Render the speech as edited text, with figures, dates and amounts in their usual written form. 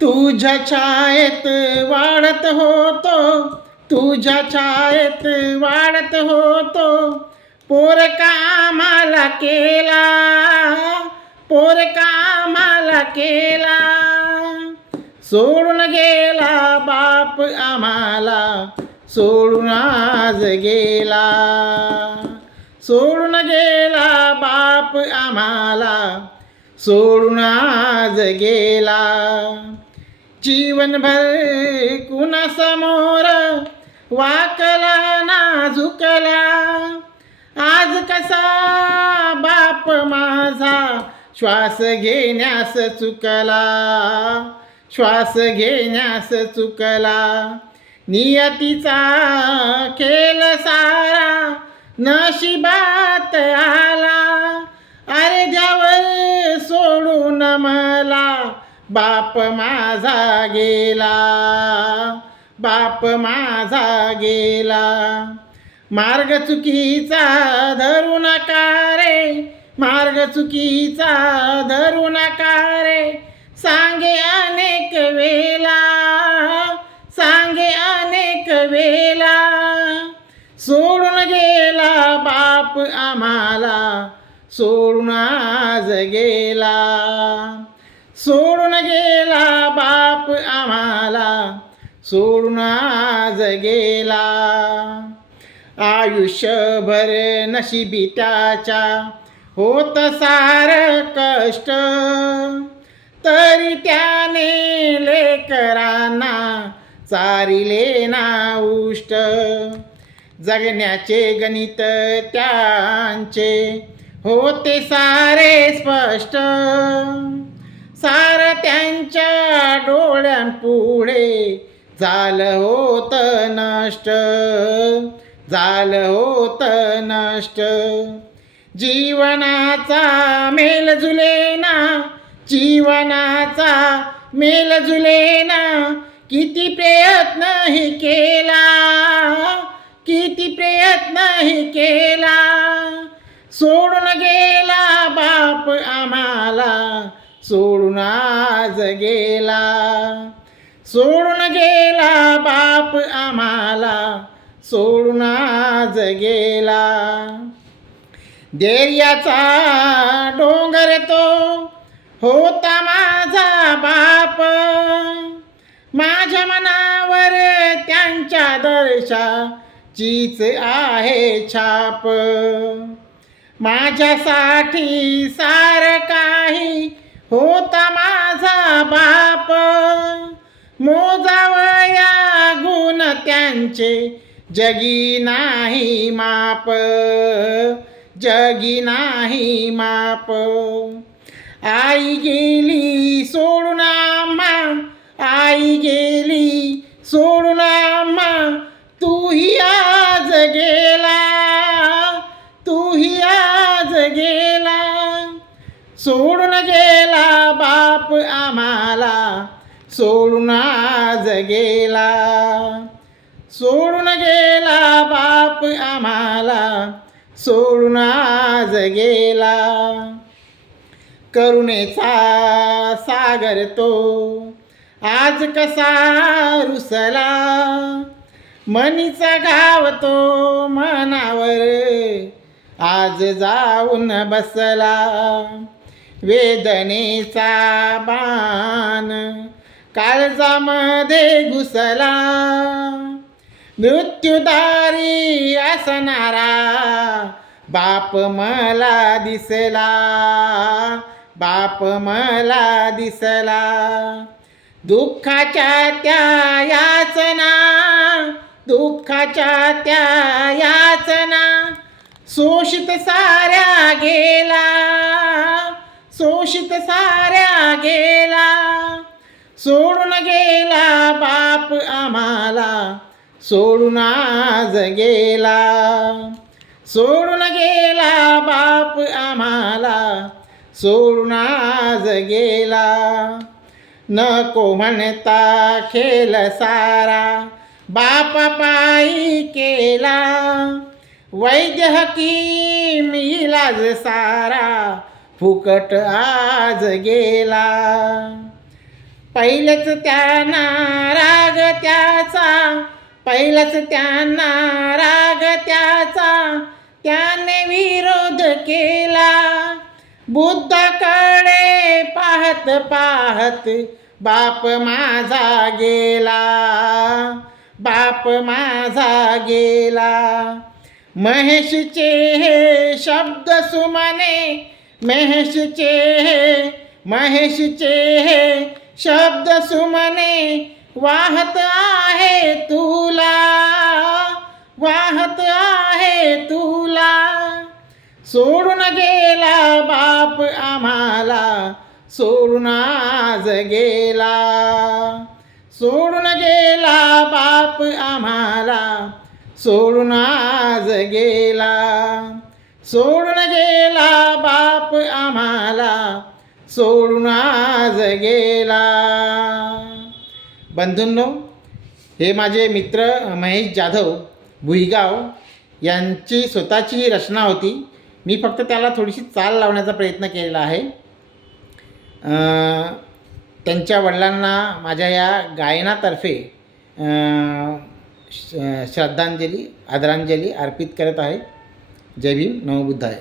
तुझ्या छायेत वाढत होतो, तुझ्या छायेत वाढत होतो, पोर कामाला केला, पोर कामाला केला. सोडून गेला बाप आम्हाला, सोडून आज गेला. सोडून गेला बाप आम्हाला, सोडून आज गेला. जीवनभर कुणासमोर वाकला ना झुकला, आज कसा बाप माझा श्वास घेण्यास चुकला, श्वास घेण्यास चुकला. नियतीचा खेळ सारा नशिबात आला, अरे द्यावर सोडून मला बाप माझा गेला, बाप माझा गेला. मार्ग चुकीचा धरू नका रे, मार्ग चुकीचा धरू नका रे, सांगे अनेक वेळा, सांगे अनेक वेळा. सोडून गेला बाप आम्हाला, सोडून आज गेला. सोडून गेला बाप आम्हाला, सोडून आज गेला. आयुष्यभर नशिबी त्याच्या होत सार कष्ट, तरी त्याने लेकरांना चारिले ना उष्ट. जगण्याचे गणित त्यांचे होते सारे स्पष्ट, सार त्यांच्या डोळ्यांपुढे झालं होत नष्ट, झालं होत नष्ट. जीवनाचा मेल झुलेना, जीवनाचा मेल झुलेना, किती प्रयत्नही केला, किती प्रयत्नही केला. सोडून गेला बाप आम्हाला, सोडून आज गेला. सोडून गेला बाप आम्हाला, सोडून आज गेला. धैर्याचा डोंगर तो होता माझा बाप, माझ्या मनावर त्यांच्या दर्शाचीच आहे छाप. माझ्यासाठी सार काही होता माझा बाप, मोजावया गुण त्यांचे जगी नाही माप, जगी नाही माप. आई गेली सोडून आम्हा, आई गेली सोडून आम्हा, तूही आज गेला, तूही आज गेला. सोडून गेला बाप आम्हाला, सोडून आज गेला. सोडून गेला बाप आम्हाला, सोडून आज गेला. करुणेचा सागर तो आज कसा रुसला, मनीचा घाव तो मनावर आज जाऊन बसला. वेदनेचा बाण काळजामध्ये घुसला, मृत्युदारी असणारा बाप मला दिसला, बाप मला दिसला. दुःखाच्या त्या याचना, दुःखाच्या त्या याचना, शोषित साऱ्या गेला, शोषित साऱ्या गेला. सोडून गेला बाप आम्हाला, सोडून आज गेला. सोडून गेला बाप आम्हाला, सोडून आज गेला. नको म्हणता खेळ सारा बापा पायी केला, वैद्य हकीम इलाज सारा फुकट आज गेला. पहिलेच त्यांना राग त्याचा, पहिलाच त्यांना राग त्याचा, त्याने विरोध केला. बुद्धाकडे पाहत पाहत बाप माझा गेला, बाप माझा गेला. महेशचे हे शब्द सुमने, महेशचे हे शब्द सुमने, वाहत आहे तुला, वाहत आहे तुला. सोडून गेला बाप आम्हाला, सोडून आज गेला. सोडून गेला बाप आम्हाला, सोडून आज गेला. सोडून गेला बाप आम्हाला, सोडून आज गेला. बंधूंनो, हे माझे मित्र महेश जाधव भुईगाव यांची स्वतःची रचना होती. मी फक्त त्याला थोडीशी चाल लावण्याचा प्रयत्न केलेला आहे. त्यांच्या वडिलांना माझ्या या गायनातर्फे श्रद्धांजली, आदरांजली अर्पित करत आहे. जय भीम, नमो बुद्धाय.